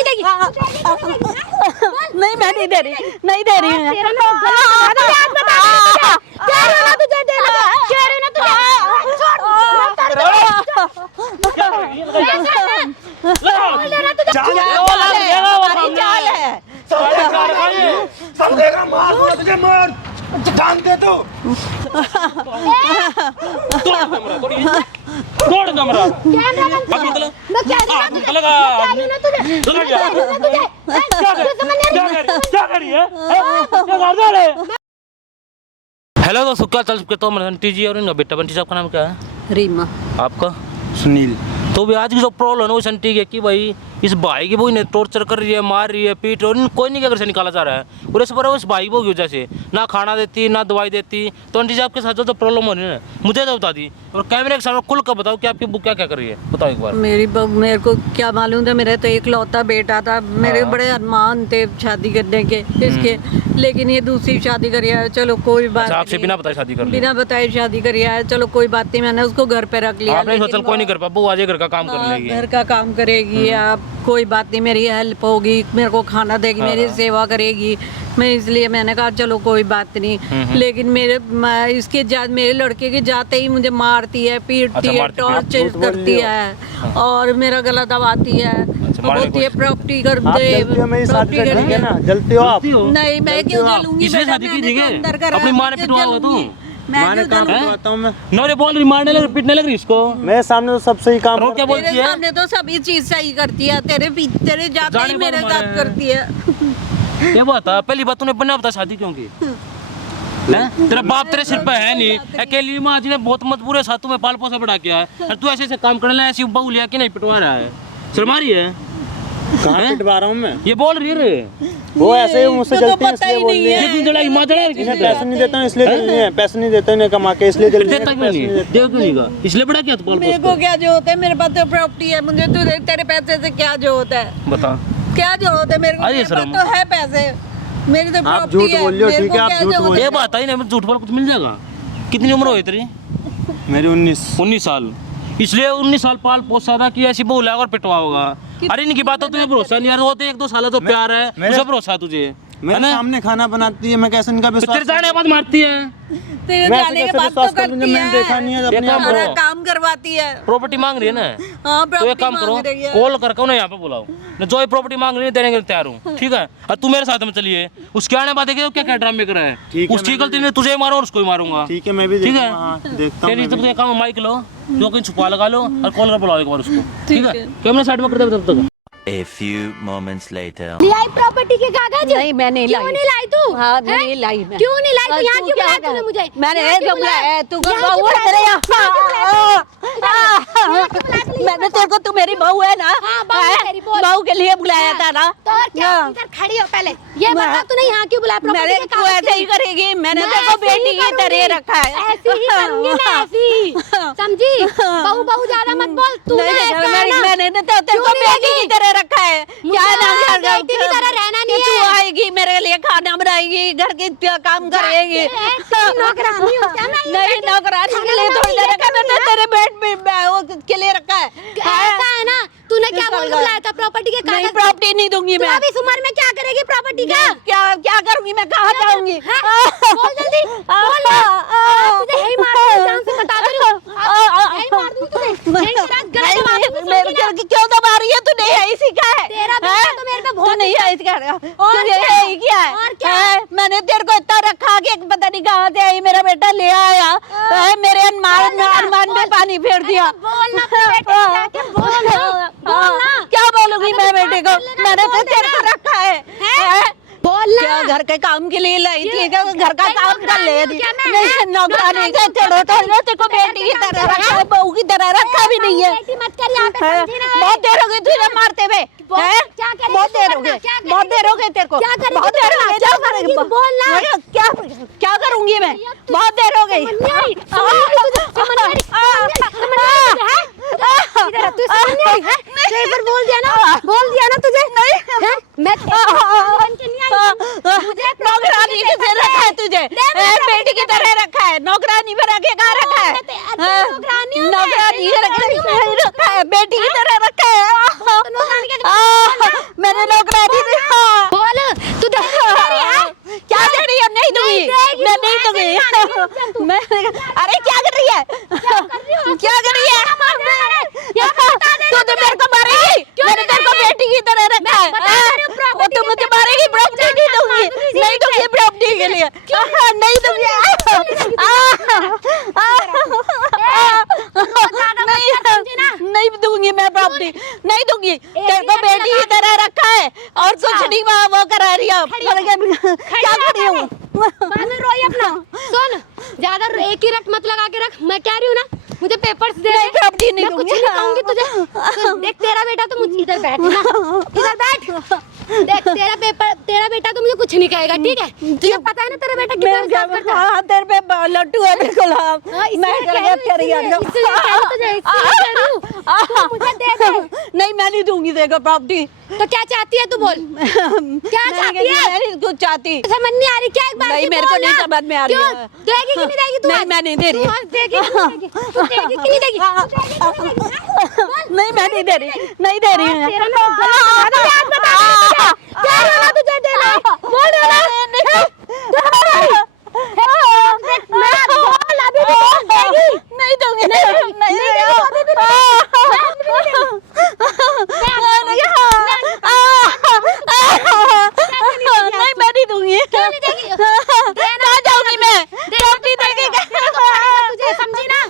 नहीं देगी। नहीं मैं नहीं दे रही, नहीं दे रही हूँ। जानते तो तोड़ कमरा हेलो दोस्तों, क्या चल चुके तो बंटी जी और इनका बेटा। बंटी साहब का नाम क्या है? रीमा। आपका? सुनील। तो भी आज की जो प्रॉब्लम है वो संटी है कि भाई इस भाई की बहू ने टॉर्चर कर रही है, मार रही है, पीट रही है, कोई नहीं क्या घर से निकाला जा रहा है। और इस पर उस भाई की बहू की वजह से ना खाना देती ना दवाई देती। तो आंटी जी आपके साथ जो प्रॉब्लम हो रही है ना, मुझे तो बता दी और कैमरे के सामने खुल कर बताओ कि आपकी बुक क्या क्या कर रही है। बताओ एक बार। मेरे को क्या मालूम था, मेरा तो एक लौता बेटा था। मेरे बड़े अरमान थे शादी करने के इसके, लेकिन ये दूसरी शादी करी है। चलो कोई बात आपसे बिना बताए शादी कर ली? बिना बताए शादी करी है। चलो कोई बात नहीं, मैंने उसको घर पे रख लिया। आपने सोचा कोई नहीं कर पाबू, आज घर का काम कर लेगी। घर का काम करेगी, आप कोई बात नहीं, मेरी हेल्प होगी, मेरे को खाना देगी, मेरी सेवा करेगी। मैं इसलिए मैंने कहा चलो कोई बात नहीं। लेकिन मेरे लड़के के जाते ही मुझे मारती है, पीटती है, टॉर्चर करती है और मेरा गला दबाती है। बोलती है प्रॉपर्टी कर दे, प्रॉपर्टी कर ना। जलती हो आप? नहीं मैं क्यों जलूंगी? इसने शादी की थी क्या? अपनी माँ ने पिटवाया होगा तू? माने काम करवाता हूँ मैं। नौरे बोल रही, मारने लग, पिटने लग रही इसको। मेरे सामने तो सब सही काम क्या बोलती तेरे है? सामने तो सभी चीज सही करती है, तेरे जाते ही मेरे साथ करती है। ये बात है, पहली बात तूने बना बता शादी क्यों की? तेरा बाप तेरे सिर पे है नहीं, अकेली माँ जी ने बहुत मजबूर है, साथ तुम्हें पाल पोसा बढ़ा के है और तू ऐसे काम करने लगा, ऐसी बहू लिया कि नहीं पिटवा रहा है? शर्मा रही है? कहाँ पिटवा रहा हूँ मैं? ये बोल रही है रे, वो ऐसे ही मुझसे जलती है इसलिए बोल रही है। ये जलाई माँ जला रही है। पैसे नहीं देता हूँ इसलिए जलनी है, पैसे नहीं देता इन्हें कमा के इसलिए जलनी है। देता क्यों नहीं? देव क्यों नहीं का? इसलिए बड़ा क्या पाल मेरे को क्या जरूरत है? मेरे पास तो प्रॉपर्टी है, मुझे तेरे पैसे से क्या जरूरत है? बता क्या जरूरत है मेरे को? मेरे पास तो है पैसे, मेरी तो आप प्रॉपर्टी झूठ है। बोल रहे हो, मेरे ठीक को है, आप क्या झूठ जरूरत बोल है? ये बात आई नहीं, झूठ बोल कुछ मिल जाएगा। कितनी उम्र हुई तेरी? मेरी 19 साल। इसलिए 19 साल पाल पोसा था कि ऐसी बहू लाएगा और पिटवा होगा। अरे इनकी बात तो तुझे भरोसा नहीं यार, होते 1-2 साल तो प्यार है, मुझे भरोसा तुझे। मेरे सामने खाना बनाती है, मैं कैसे इनका विश्वास? तेरे जाने के बाद मारती है, तेरे मैं जाने के कैसे बाद तो विश्वास करूं जब करती मैंने देखा नहीं है, अपने आप सारा करो। काम करवाती है। प्रॉपर्टी मांग रही है ना, हाँ तो एक काम करो, कॉल करके उन्हें यहाँ पे बुलाओ, मैं जो प्रॉपर्टी मांग रही है देने के लिए तैयार हूँ, ठीक है? और तू मेरे साथ में चलिए, उसके आने बाद देखिए क्या क्या ड्रामे कर रहा है। उसकी गलती नहीं, तुझे मारो और उसको ही मारूंगा। ठीक है, मैं भी ठीक है, देखता हूँ। तेरी तब तक काम माइक लो, जो कहीं छुपा लगा लो और कॉल कर बुलाओ एक बार उसको, ठीक है? कैमरा साइड में कर दे तब तक। A few moments later. Lie property के कागज? नहीं मैं नहीं लाई। क्यों नहीं लाई तू? हाँ नहीं लाई मैं। क्यों नहीं लाई? तो यहाँ क्यों बुलाया तूने मुझे? मैंने यहाँ क्यों बुलाया? तू यहाँ क्यों बुलाया? मैंने तेरे को, तू मेरी बहू है ना, हाँ, बहू है मेरी, बोल। बहू के लिए बुलाया था ना। तो और क्या? इधर खड़ी हो पहले, ये बता तूने यहाँ क्यों बुलाया प्रॉपर्टी मैंने के तू कागज? ऐसे ही करेगी, मैंने मैं तेरे को ऐसे ही बेटी की तरह करूंगी। रखा है। ऐसे ही करूंगी मैं, ऐसे ही, समझी? बहू बहू ज्यादा मत बोल, तूने ऐसा है ना? मैंने तो तेरे को क्यों नहीं बेटी लगी? की तरह रखा है। क्या मुझे नाम है? बेटी की तरह रहना नहीं तू है। आएगी मेरे लिए, खाना बनाएगी, घर के काम करेगी। तेरी नौकरानी हो क्या? मैं नहीं नौकरानी के लिए थोड़ी देर रखा, मैंने तेरे बेट के लिए रखा है। ऐसा है ना, तूने क्या बोल के बुलाया था प्रॉपर्टी के नहीं कागज? प्रॉपर्टी नहीं दूंगी तू मैं। अभी इस उम्र में क्या करेगी प्रॉपर्टी का? क्या क्या करूंगी मैं? कहाँ जाऊंगी? बोल जल्दी, बोल ना। तुझे यही मार दूंगी, जान से बता दे रही हूँ। यही मार दूंगी तुझे, यही तेरा गला दबा दूंगी, मेरे समझी ना? घर क्यों दबा रही है? तूने यही सीखा है? तेरा बेटा तो मेरे पे बहुत तूने यही सीखा है? और तूने क्या? यही किया है? और क्या? मैंने तेरे को इतना रखा कि पता नहीं कहाँ से आई, मेरा बेटा ले आया, मेरे अरमान में पानी फेर दिया। बोल ना अपने बेटे को जाके, बोल ना, बोल ना। क्या बोलूंगी मैं बेटे को? मैंने तो तेरे को रखा है। बोल ना। क्या घर के काम के लिए लाई थी? क्या घर का काम कर ले? क्या मैं? नहीं नौकरानी का चलो तो तेरे को बेटी की तरह रखा है, बहू की तरह रखा भी नहीं है। बेटी मत कर यहाँ पे, समझी ना? बहुत देर हो गई तुझे मारते हुए, क्या करेगी? बहुत देर हो क्या गई, करेगी? बहुत देर हो गई तेरे को, क्या करेगी? बहुत देर हो गई। क्या करेगी? बोल ना। क्या क्या करूंगी मैं? बहुत देर हो गई। बोल दिया ना तुझे? नहीं मैं नौकरानी कैसे रखा है तुझे? बेटी की तरह रखा है, नौकरानी में रखे कहाँ रखा है? नौकरानी रखा है, बेटी की तरह रखा है। मैंने मेरे नौकरानी दे। हाँ। बोल तू दे रही है क्या दे रही है? नहीं दूंगी, मैं नहीं दूंगी। मैं अरे क्या कर रही है? क्या कर रही है? तू तो मेरे को मारेगी, मैंने तेरे को बेटी की तरह रखा है। वो तू मुझे मारेगी, प्रॉपर्टी नहीं दूंगी, नहीं दूंगी प्रॉपर्टी के लिए, नहीं दूंगी। नहीं दूंगी मैं प्रॉपर्टी, नहीं दूंगी। तेरे को बेटी की तरह रखा है और कुछ नहीं वो करा रही है। क्या कर रही हूँ? बाद में रोई अपना। सुन ज्यादा एक ही रट मत लगा के रख, मैं कह रही हूँ ना मुझे पेपर्स दे। नहीं प्रॉपर्टी नहीं मैं कुछ दूंगी। नहीं कहूंगी तुझे। सुन, देख तेरा बेटा तो मुझे इधर बैठ ना, इधर बैठ। देख तेरा बेटा तो मुझे कुछ नहीं कहेगा, ठीक है? तुझे पता है ना तेरा बेटा कितना इंसाफ करता है। हाँ तेरे पे लट्टू है बिल्कुल। हाँ मैं मुझे दे दे। नहीं मैं नहीं दूंगी तेरे को प्रॉपर्टी। तो क्या चाहती है तू बोल, क्या चाहती है? मैं नहीं कुछ चाहती। समझ नहीं आ रही क्या? एक बार नहीं की मेरे को बोल नहीं ना। समझ में आ रही क्यों? है। देगी कि नहीं देगी तू? नहीं मैं नहीं दे रही। तू आज देगी कि नहीं देगी? तू देगी कि नहीं देगी? तू देगी कि नहीं देगी? बोल। नहीं मैं नहीं दे रही, नहीं दे रही हूँ। तेरा ना गलत बात बता रही है। क्या रोना तुझे देना? बोल रोना। मैं बोल अभी भी देगी। नहीं दूंगी, नहीं नहीं मैं नहीं दूंगी। क्यों नहीं देगी? कहाँ जाऊंगी मैं? प्रॉपर्टी देगी तुझे समझी ना?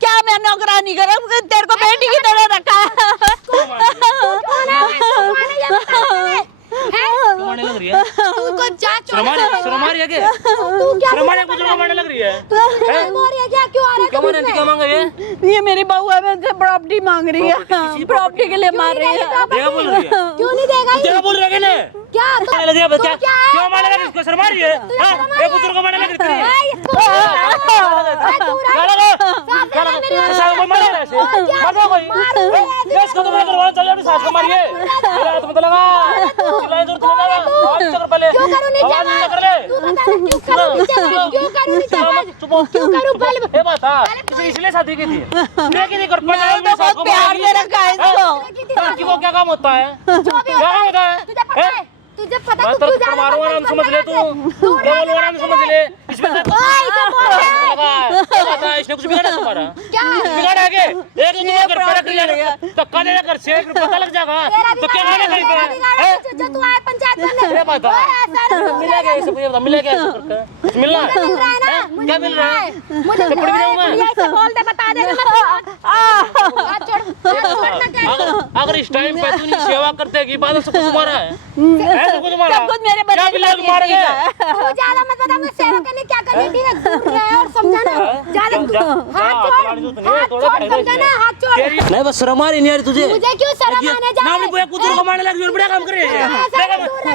क्या मैं नौकरानी करूँ? तेरे को बेटी की तरह रखा है। मारने लग रही है। तुमको जा शर्म आ रही है क्या? तू क्या शर्म आ रही है, बुजुर्ग को मारने लग रही है। क्या क्यों आ रहा है? क्या मांग रही है? क्या मांगा ये? ये मेरी बहू है, मैं प्रॉपर्टी मांग रही है। प्रॉपर्टी के लिए मार रही है। देगा बोल रही है। क्यों नहीं देगा? देगा बोल रही है कि नहीं? क्या मारने लग रही है, तो क्या? क्या है? क्यों मारने लग रही है? इसको शर्म आ रही है? हाँ? ये बुजुर्ग को मारने लग रही है। क्या लगा? क्या लगा? सास को मारे ऐसे? मार दो कोई? इसको तो मैं करवाना चल जाऊँ, सास को मारिए। मेरा तो मतलब लगा। चिल्लाए दूर तो लगा। आवाज चक्कर पहले। क्यों करूं नीचे? आवाज नहीं चक्कर ले। क्यों करूं नीचे? क्यों करूं नीचे? चुप हो। क्यों करूं पहले? ये बात है, इसलिए शादी की थी। मैं की नहीं कर पाया। मैंने तो बहुत प्यार से रखा है इसको। लड़की को क्या काम होता है? जो भी क्या काम होता है? तुझे पता है? तुझे पता मैं तू तो ज्यादा मारूंगा नाम समझ ले तू। क्या बोलूंगा नाम समझ ले। इसमें इसे बोल लगा। इसने कुछ बिगाड़ा तुम्हारा? क्या? बिगाड़ा है क्या? एक तुम्हें घर पे रख लिया, धक्का देना घर से, फिर पता लग जाएगा। तो क्या खाने कहीं पे? जो तू आए पंचायत में ये बात है। मिला क्या इससे? मुझे बता, मिला क्या इससे करके? कुछ मिलना है? मिल रहा है ना? हैं? क्या मिल रहा है? मुझे कपड़े भी दूंगा। ऐसे बोल दे, बता दे हाथ छोड़। अगर इस टाइम पे तू नहीं सेवा करते की बात सब कुछ मारा है? सब कुछ मारा? सब कुछ मेरे बच्चे क्या बिल्ला को मार गए? तू ज्यादा मत बता, मुझे सेवा करने क्या करनी थी? दूर रहे और समझा ना। ज्यादा हाथ छोड़, समझा ना? हाथ छोड़। नहीं बस शर्म आ रही नहीं आ रही तुझे? मुझे क्यों शर्म आने जा नाम नहीं कुतुर को मारने लगी, बड़ा काम कर रही है।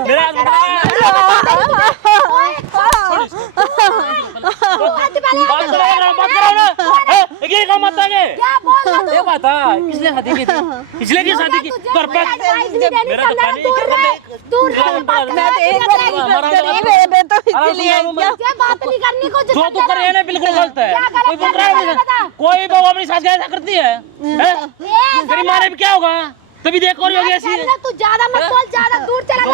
मेरा हाथ बात करो ना। ये काम मत आगे। क्या बोल रहा तू? ये बात है, किसने शादी की थी? इसलिए की शादी की? घर पे मेरा तो खाने दूर रहे, दूर रहे, बात करना क्या बात नहीं करनी को जो तू कर रही है ना बिल्कुल गलत है। कोई बोल रहा है कोई बहू अपनी सास ऐसा करती है? तेरी माँ ने भी क्या होगा? तभी देखो रही होगी ऐसी। तू ज्यादा मत बोल, ज्यादा दूर चला जा।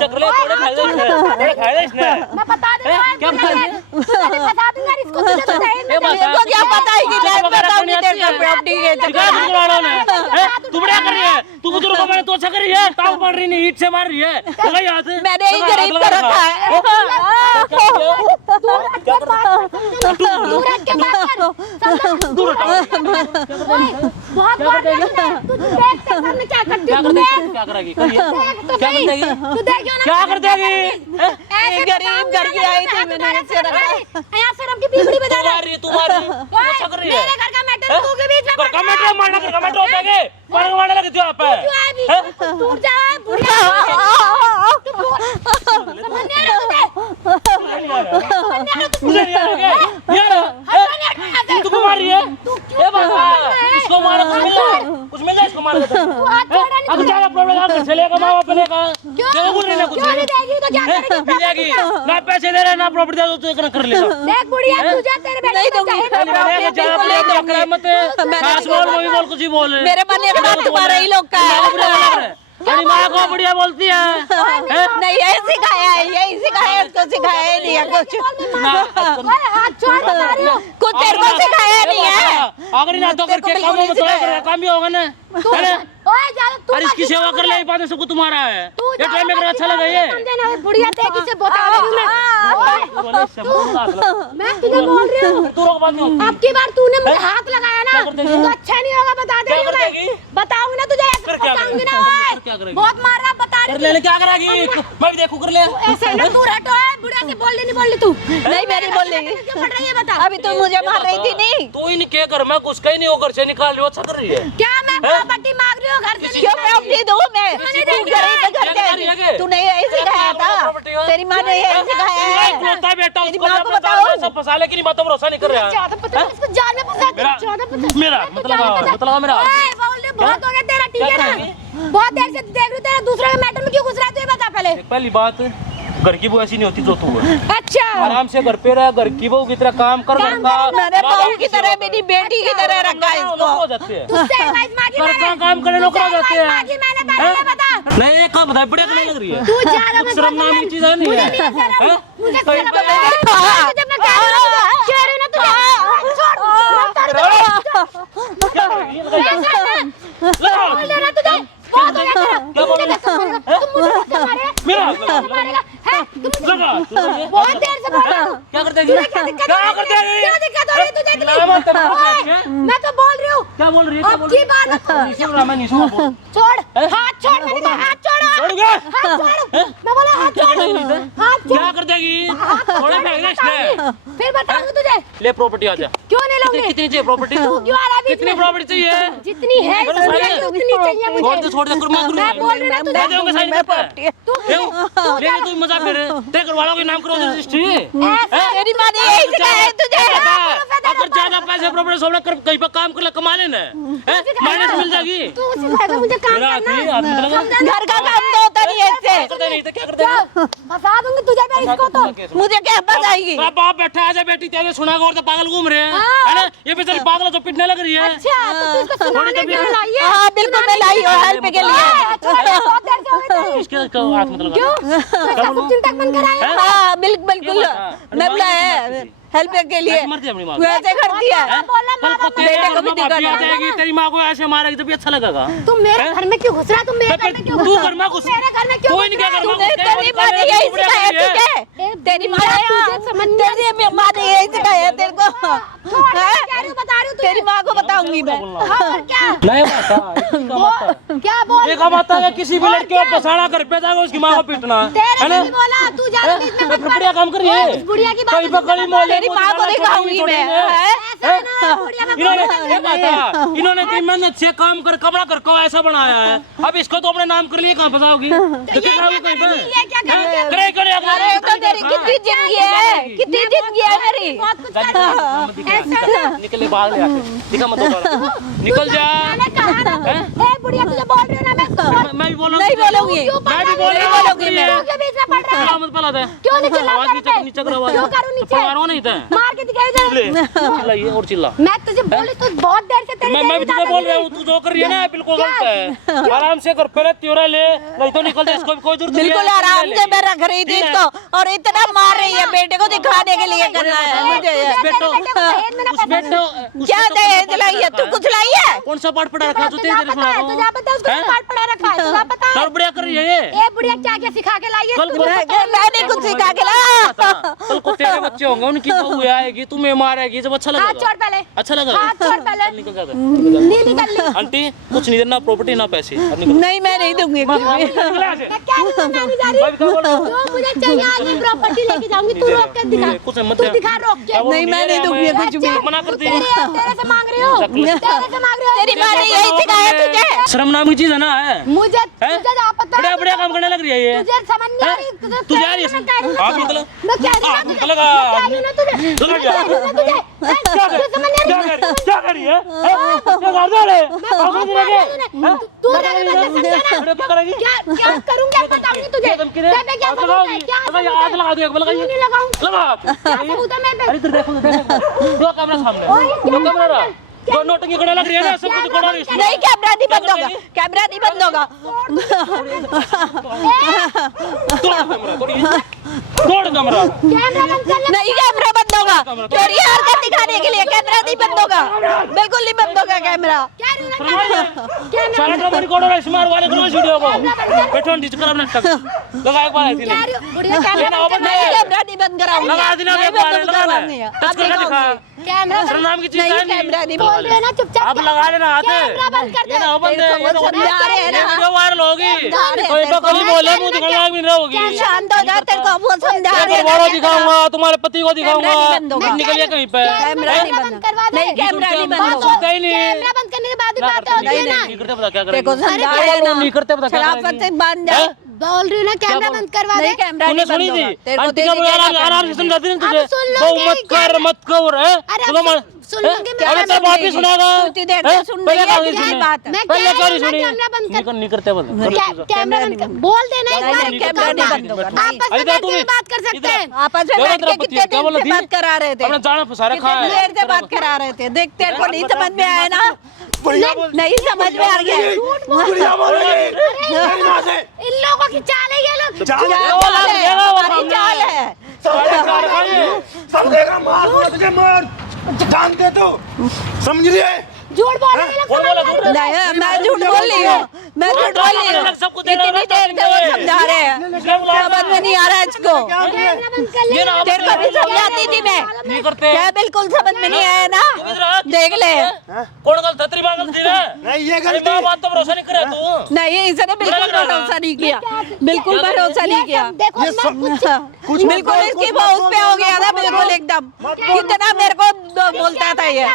चक्र थोड़े फायदे थोड़े फायदे इसने। मैं बता दे क्या बता दे? तुझे बता दूंगा इसको, तुझे तो ये बात है। को क्या पता है कि मैं बताऊंगी तेरे को प्रॉपर्टी के क्या बुजुर्ग वालों ने? तू बड़ा कर रही है, तू बुजुर्ग को मैंने तो अच्छा कर रही है, ताव मार रही नहीं, ईंट से मार रही है। लगा याद? मैंने ही गरीब को रखा है। दूर रख के बात कर। दूर बहुत बात है। तू देख तेरे सामने क्या करती है? क्या करेगी? क्या कर देगी? तू देख क्या कर देगी? ऐसे गरीब घर की आई थी, मैंने इसे रखा। यहाँ शर्म की बीबड़ी बजा रहा है। तू मार रही अच्छा कर रही है। मेरे घर का मैटर तू के बीच में घर का मैटर मारना, घर का मैटर होता है के? मारने मारने लगे तू आप है? दूर जा बुढ़िया। समझ नहीं आ रहा मुझे नहीं आ रहा क्या? यार तू मार रही है? ये बात है, इसको मारो, कुछ मिल रहा है इसको मार के। तू हाथ छोड़ नहीं अब क्या प्रॉब्लम है? चलेगा माँ बाप ने कहा देखो कुछ नहीं कुछ क्यों नहीं देगी तो क्या करेगी? मिलेगी ना पैसे दे रहे ना प्रॉपर्टी दे तो इतना कर लेगा देख बुढ़िया तुझे तेरे बेटे नहीं को दूंगी। चाहे ना मैंने प्रॉपर्टी, ज्यादा बिल्कुल नहीं दूंगी। मत सास बोल वो भी बोल कुछ ही बोल मेरे मन में बात तुम्हारा ही लोग का है। अरे माँ को बढ़िया बोलती है नहीं यही सिखाया है, यही सिखाया है, उसको सिखाया ही नहीं है कुछ। ओए, हाथ छोड़ बता रही हूँ। कुछ तेरे को सिखाया नहीं है। अगर ना तो करके काम में तो काम भी होगा ना अरे ओए ज्यादा तू अरे इसकी सेवा कर ले ये बात में सबको तुम्हारा है ये टाइम में अच्छा लगा ये समझे ना बुढ़िया देख इसे बता रही हूँ मैं तुझे बोल रही हूँ तू रोक बात नहीं अब की बार तूने मुझे हाथ लगाया ना तो अच्छा नहीं होगा बता दे रही हूँ करेगी? मैं बताऊंगी ना तुझे ऐसे क्या बताऊंगी ना करेगी? ओए क्या करेगी? बहुत मार रहा बता कर रही लेने क्या करेगी मैं भी देखूं कर ले हूँ ऐसे ना तू रटो है बुढ़िया से बोल नहीं बोल तू नहीं मैं नहीं बोल रही। क्यों पढ़ रही है बता अभी तो मुझे मार रही थी नहीं। तू ही नहीं क्या कर मैं घुस का ही नहीं हो घर से निकाल रही हो अच्छा कर रही है क्या मैं प्रॉपर्टी मांग रही हूँ घर से क्यों मैं अपनी दूँ मैं नहीं तू देगी। घर पे घर के तूने यही सिखाया था, तेरी माँ ने यही सिखाया है। इकलौता बेटा तेरी उसको माँ मैं को बताऊं बताओ। सब फंसा लेकिन बातों भरोसा नहीं कर रहा ज्यादा पता है इसको जान में फंसा मेरा- ज्यादा पता मेरा मतलब मेरा ओए बोल दे बहुत हो गया तेरा ठीक है ना बहुत देर से देख रही हूँ तेरा दूसरे के मैटर में क्यों घुस रहा है तू ये बता पहले पहली बात घर की बहू ऐसी नहीं होती जो तू है अच्छा आराम से घर पे रह घर की बहू की तरह काम कर घर का मैंने बहू की तरह मेरी बेटी की तरह रखा है नौकर इसको। हो जाते हैं तुझसे एडवाइस मांगी घर मैंने का काम करने नौकर हो जाते हैं मांगी मैंने पहले ये बता नहीं ये काम बता बढ़िया करने लग रही है तू ज्यादा मत शर्म नाम की चीज है नहीं मुझे है नहीं है शर्म हैं? मुझे कहीं शर्म पे- है तुझे अपना कह रही हूँ ना कह रही हूँ ना तुझे छोड़ बोल देना तुझे बहुत हो गया तेरा क्या बोल रही है? तुम मुझे धक्का मारेगा मेरा मारेगा है तुम लगा बहुत देर से बोल रहा हूँ क्या करते तुझे क्या दिक्कत क्या करते हैं क्या दिक्कत हो रही है तुझे इतनी ना मत करना। ओए, मैं तो बोल रही हूँ क्या बोल रही है क्या अब बोल की रही है बात नहीं सुन रहा मैं नहीं सुन रहा बोल छोड़ हाथ छोड़ मैंने कहा हाथ छोड़ो छोड़ गया हाथ छोड़ मैं बोला हाथ क्या छोड़ कर देगी हाथ छोड़ क्या कर देगी थोड़ा फेंक दे इसने फिर बताऊंगी तुझे ले प्रॉपर्टी आ जा क्यों नहीं लूंगी कितनी चाहिए प्रॉपर्टी तू क्यों आ रहा है बीच कितनी में? प्रॉपर्टी चाहिए जितनी है इस छोड़ दुनिया दे। की उतनी चाहिए मुझे छोड़ दे मैं मैं बोल रही ना तुझे मैं दूंगा साइन मैं करता प्रॉपर्टी है। तू क्यों ले तू मजा फिर तेरे घर वालों के नाम करो रजिस्ट्री ऐसा तेरी माँ ने यही सिखाया है तुझे। अगर ज्यादा पैसे प्रॉपर्टी सोना कर कहीं पर काम कर ले कमा लेना माइनस मिल जाएगी तू सिखाएगा मुझे काम मेरा करना हाथी हाथ में लगा समझा ना? घर का काम तो होता नहीं है इससे। करते नहीं तो क्या करते क्या? फंसा दूंगी तुझे मैं इसको तो मुझे क्या बताएगी? बाप बाप बैठा आजा बेटी तेरे सुना और तो पागल घूम रहे हैं हाँ। है ना ये बेचारी पागल है तो पिटने लग रही है अच्छा तो तू इसको सुनाने के लिए लाई है हाँ बिल्कुल मैं लाई हूँ हेल्प के लिए। छोड़ बहुत देर से हो गई तेरी। इसके हाथ मत लगा क्यों इसका सब चिंतक बन कर आया हाँ बिल्कुल ये बता, मैं बुलाया है हेल्प के लिए। ऐसे मरती है अपनी माँ तू ऐसे करती है। बोला कल को तेरे बेटे घर को में भी भाभी आ दिक्कत है। जाएगी तेरी माँ को ऐसे मारेगी तो भी अच्छा लगेगा तुम मेरे घर में क्यों घुस रहा है तुम मेरे घर में क्यों तू घर में घुस मेरे घर में क्यों कोई नहीं क्या घुस घर रहा है? में तेरी माँ ने यही सिखाया तुझे। तेरी माँ ने तेरी माँ ने यही सिखाया तेरे को। छोड़, मैं कह रही हूँ, बता रही हूँ तुझे। तेरी माँ को बताऊंगी मैं। हाँ, और क्या नहीं माता क्या बोल एक माता है किसी भी लड़के को बसाना घर पे जाएगा उसकी माँ को पीटना तेरे है से ना भी बोला तू ज्यादा बीच में मत पड़। बढ़िया काम कर रही है उस बुढ़िया की बात कहीं पर गली मोहल्ले तेरी माँ को दिखाऊंगी मैं। हैं? ऐसा ना बुढ़िया का इन्होंने कोई ये माता इन्होंने इतनी मेहनत से काम कर कपड़ा कर को ऐसा बनाया है अब इसको तो अपने नाम कर लिए कहाँ फंसाओगी दिखाओगी कहीं पे ये क्या करेंगे करे करे अरे तो तेरी कितनी जिंदगी है कितनी जिंदगी है मेरी। बहुत कुछ कर रही है। ऐसा ना निकल बाहर ले आके दिखा मत निकल जा मैंने कहा ना ए बुढ़िया तुझे बोल रही हूँ ना मैं मैं भी बोलूंगा नहीं बोलूंगी मैं भी बोल रहा हूँ बोलूंगी मैं। क्यों के बीच में पड़ रहा है मत पला दे क्यों नहीं चिल्ला आवाज नीचे कर आवाज क्यों करूँ नीचे पगारो नहीं था मार के दिखाई दे ले चिल्लाइए और चिल्ला मैं तुझे बोली तू बहुत देर से तेरी मैं भी तुझे बोल रहा हूँ तू जो कर रही है ना बिल्कुल गलत है आराम से कर पहले त्योरा ले नहीं तो निकल जा इसको भी कोई जरूरत नहीं है। बिल्कुल आराम से मैं रख रही थी इसको और इतना मार रही है बेटे को दिखाने के लिए करना है मुझे। उस बेटो क्या दहेज लाई है तू कुछ लाई है? कौन सा पाठ पढ़ा रखा है? तू तेरे तेरे सुना रहा तुझे पता है उसको हैं? पाठ पढ़ा रखा है तुझे पता है और बढ़िया कर रही है ये ए बुढ़िया क्या क्या सिखा के लाई है कल तुझे पता है? मैंने कुछ सिखा के लाया। कल को तेरे बच्चे होंगे उनकी बहू आएगी तुम्हें मारेगी जब अच्छा हाथ लगेगा छोड़ पहले अच्छा लगेगा हाथ छोड़ पहले निकल जाता नहीं निकल ली आंटी कुछ नहीं देना प्रॉपर्टी ना पैसे अब निकल नहीं मैं नहीं दूंगी कुछ भी। निकल यहाँ से। मैं क्या दूंगा मैं नहीं जा रही भाई क्या बोल रहा हूँ? जो मुझे चाहिए आज मैं प्रॉपर्टी लेके जाऊंगी तू रोक के दिखा कुछ मत तू दे। दिखा रोक के क्या बोल नहीं, मैं नहीं दूंगी मैं- कुछ भी। अच्छा, मना करती है। तेरे से मांग रही हूँ तेरे से मांग रही हूँ तेरी माँ ने यही सिखाया तुझे। शर्म नाम की चीज है ना है मुझे हैं? तुझे जा पता बढ़िया बढ़िया काम करने लग रही है ये तुझे समझ नहीं आ हैं? रही तुझे तुझे क्या आ रही है मैं कह रही हूँ आप निकलो मैं कह रही हूँ आप तुझे निकलेगा मैं कह रही हूँ ना तुझे निकल मैं जा कह रही हूँ ना तुझे हैं? क्या तुझे समझ नहीं आ रही क्या करी है हैं? क्या लगा दे रे तू क्या करेगी? क्या करूंगी अब बताऊंगी तुझे। मैं क्या करूंगी? क्या आग लगा दो एक बार नहीं लगाऊं। लगा क्या सबूत है मैं पे? अरे इधर देखो दो कैमरा सामने दो कैमरा दो नोटंकी खड़ा लग रही है ना सब कुछ खड़ा नहीं नहीं कैमरा नहीं बंद होगा, कैमरा नहीं बंद होगा। तोड़ कैमरा कैमरा बंद कर ले। नहीं कैमरा बंद होगा, चोरी हरकत दिखाने के लिए कैमरा नहीं बंद होगा, बिल्कुल नहीं बंद होगा कैमरा। सारा ड्रामा रिकॉर्ड हो रहा है स्मार्ट वाले करो इस वीडियो को बैठो डिच कर अपना टक लगा एक बार ऐसे क्या बुढ़िया कैमरा नहीं कैमरा नहीं बंद कराऊंगी, लगा देना नहीं एक बार बंद लगा करवाऊंगी। टच करके दिखा कैमरा तेरा नाम की चीज नहीं है कैमरा नहीं बोल रहे ना चुपचाप। अब लगा लेना हाथ कैमरा बंद कर दे। ये ना हो बंद है ये तेरे को तो समझा रहे हैं ना। वीडियो वायरल होगी समझा रहे हैं कोई तेरे को। बकरी बोले मुंह दिखाना भी नहीं होगी शांत हो जा, तेरे को वो समझा रहे हैं। बड़ो दिखाऊंगा तुम्हारे पति को दिखाऊंगा कैमरा नहीं बंद होगा। निकलिए कहीं पे कैमरा नहीं बंद करवा दे। नहीं कैमरा नहीं बंद बात होगा। सुनता ही नहीं कैमरा बंद करने के बाद ही बात होती है ना। नहीं करते पता क्या तेरे को करेंगे समझा रहे हैं ना, नहीं करते पता क्या शराफत करेंगे से बांध जा। बोल रही हूँ ना कैमरा बंद करवा दे। नहीं कैमरा तूने नहीं सुनी बंद थी होगा, तेरे को आंटी का तेरी बोला क्या आराम से समझाती नहीं तुझे सुन लो बहु कि मत कर मत कर है अरे सुनो मत सुन लूंगी मैं। अरे तो बात ही सुनागा उतनी देर से सुन रही है, किसकी बात है? मैं पहले कह क्या रही हूँ ना सुनी कैमरा बंद कर। नहीं करते बंद कैमरा बंद कर। बोल देना एक नहीं, बार। नहीं, कैमरा नहीं बंद होगा। आपस में अरे बैठ तू के भी- बात कर सकते हैं। आपस में बैठ के कितने दिन से बात करा रहे थे, अपना जाना फसारे खा कितनी देर से बात करा रहे थे। देख तेरे को नहीं समझ में आया ना, नहीं समझ में आ गया। इन लोगों की चाल है ये लोग। चाल है, हमारी चाल है। समझेगा मार तुझे मार जान दे तो समझ रही है। झूठ बोल रहे हैं ये लोग। नहीं मैं झूठ बोल रही हूँ, मैं झूठ बोल रही हूँ। इतनी देर से वो समझा रहे हैं, समझ में नहीं आ रहा है इसको। कैमरा बंद कर ले। तेरे को भी समझाती थी मैं, नहीं करते क्या बिल्कुल समझ में नहीं आया ना। देख ले, कौन गलत है तेरी मां गलती है नहीं ये अरे गलती मां बात तो भरोसा नहीं करे तू नहीं इसने बिल्कुल भरोसा नहीं किया, बिल्कुल भरोसा नहीं किया। देखो मैं कुछ बिल्कुल इसकी वो उस पे हो गया था, बिल्कुल एकदम कितना मेरे को बोलता था ये।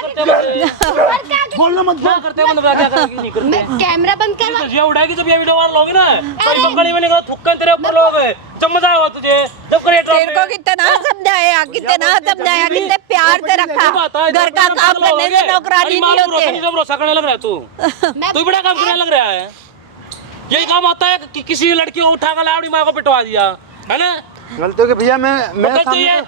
बोलना मत क्या करते हैं मतलब क्या करेंगे नहीं करते मैं कैमरा बंद करवा। ये उड़ाएगी जब ये वीडियो वायरल होगी ना तेरी बकरी में निकल थुक्के तेरे ऊपर लोग जब मजा आएगा तुझे जब क्रिएटर तेरे को कितना समझाया, कितने प्यार से रखा। घर का काम करने से नौकरानी नहीं होते। भरोसा करने लग रहा है तू तू बड़ा काम करने लग रहा है। यही काम होता है कि किसी लड़की को उठा कर लाया अपनी माँ को पिटवा दिया है ना गलती हो गई भैया मैं गलती है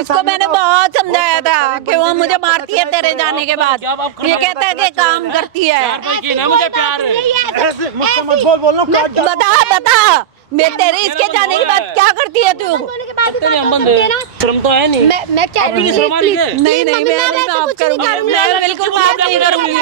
इसको मैंने बहुत समझाया था कि वो मुझे मारती है तेरे जाने के बाद। ये कहता है कि काम करती है। प्यार की ना मुझे प्यार है ऐसे मुझसे मत बोल रहा हूँ काट जाऊँ। बता मैं तेरे इसके जाने के बाद क्या करती है तू? होने के बाद ही तेरे बात हम कर बंद सकते हैं ना। शर्म तो है नहीं मैं कह रही हूँ नहीं नहीं मैं नहीं माफ करूंगी, मैं बिल्कुल माफ नहीं करूंगी,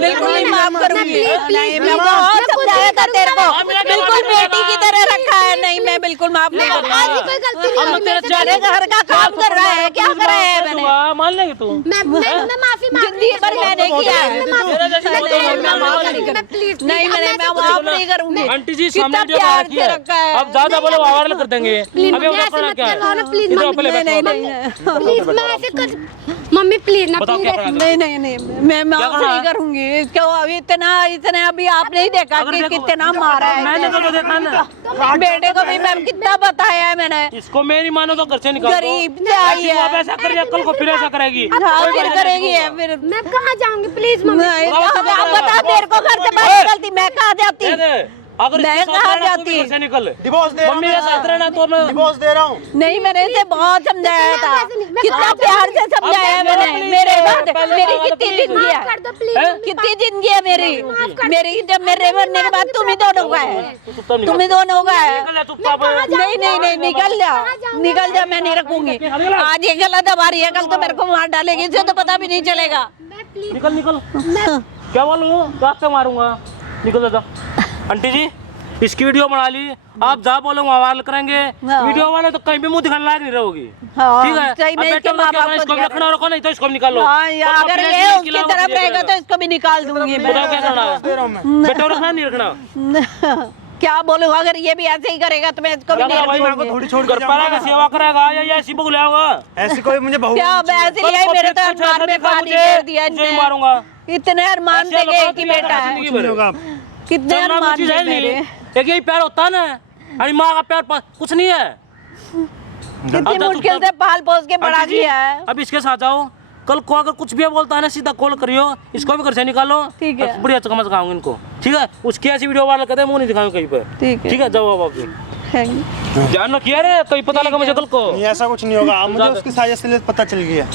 बिल्कुल नहीं माफ करूंगी। नहीं मैं बहुत समझाया था तेरे को, बिल्कुल बेटी की तरह रखा है। नहीं मैं बिल्कुल माफ नहीं आज करूंगी। ही कोई गलती नहीं हुई मेरे से। तेरे घर का काम कर रहा है, क्या कर रहा है मैंने? मान लेगी तू मैं माफी मांग जिंदगी भर मैंने किया है। तेरा जैसी नहीं, बोलते हो, मैं माफ नहीं मैं करूंगी। प्लीज नहीं मैंने मैं माफ नहीं करूंगी। आंटी जी कितना सामने वीडियो प्यार रखी से है रखा है। अब ज्यादा बोले वो वायरल कर देंगे प्लीज अभी मम्मी उधर ऐसे पड़ा मत क्या करवाओ ना प्लीज इधर मम्मी पहले नहीं बैठो नहीं प्लीज मैं ऐसे कर मम्मी प्लीज ना बताओ क्या प्लीज करना है? नहीं मैं माफ करना नहीं है? करूंगी इसको। अभी इतना अभी आपने ही देखा अगर कि देखो, कितना मारा है मैंने इसे। तो देखा ना बेटे को भी मैम कितना बताया है मैंने। इसको मेरी मानो तो घर से निकाल दो गरीब से आई है। आप ऐसा करिए कल को फिर ऐसा करेगी हाँ फिर करेगी है फिर। मैं कहाँ जाऊंगी प्लीज मम्मी नहीं आप बता मेरे को घर से बाहर निकलती मैं कहाँ जाती? दे दे अगर मैं इसके साथ कहाँ रहना, तू भी जाती? घर से निकल डिवोर्स दे रहा हूँ मम्मी के साथ रहना तो मैं डिवोर्स दे रहा हूँ। नहीं मैंने इसे बहुत समझाया था, मैं कितना कहाँ प्यार से समझाया अब मैंने। प्लीज मेरे यार, बाद पहले मेरी बात कितनी प्लीज। जिंदगी माफ है, कर दो प्लीज कितनी जिंदगी है मेरी जब मेरे मरने के बाद तुम ही दोनों का है, तुम ही दोनों का है। निकल जा चुपचाप नहीं निकल जा मैं नहीं रखूंगी। आज ये गलत हमारी है, कल तो मेरे को मार डालेगी, इसे तो पता भी नहीं चलेगा। मैं प्लीज निकल निकल क्या बोलूँ दांत से मारूंगा निकल जा आंटी जी इसकी वीडियो बना ली आप जहाँ बोलो वहाँ वायरल करेंगे वीडियो वाले तो कहीं भी मुंह दिखाने लायक नहीं रहोगी हाँ, ठीक है सही अब में बेटा इसके लोग माँ क्या बाप करें, को इसको भी दिया रखना रखो नहीं तो इसको भी निकालो हाँ कल अगर अपने ये लिए उसकी खिलाओ, तरफ मुझे रहेगा देगा। तो इसको भी निकाल दूंगी बताओ क्या करना है दे रहा हूँ मैं। बेटा रखना नहीं रखना क्या बोलूँ? अगर ये भी ऐसे ही करेगा तो मैं इसको भी क्या नहीं करा भाई, रखूंगी। थोड़ी छोड़ घर के पर आकर सेवा करेगा या ऐसी बहू ले आओगा ऐसी कोई मुझे बहू क्या ऐसे लिया है, मेरे तो अरमान में पानी फेर दिया मुझे इनने। मारूंगा इतने अरमान थे कि एक ही बेटा है, नहीं होगा। कितने अरमान थे मेरे। एक यही प्यार होता है ना अरे माँ का प्यार कुछ नहीं है कितनी मुश्किल से पाल पोस के बड़ा आंटी जी, किया है। अब इसके साथ जाओ कल को अगर कुछ भी बोलता है ना सीधा कॉल करियो, इसको भी घर से निकालो। ठीक है। बढ़िया चकमा चकाऊंगा इनको, ठीक है। उसकी ऐसी वीडियो वायरल करते मुंह नहीं दिखाऊंगा कहीं पे, ठीक है। जाओ आप ध्यान रखिए रे, कहीं पता लगा मुझे कल को। नहीं ऐसा कुछ नहीं होगा, मुझे उसकी साजिश से पता चल गया।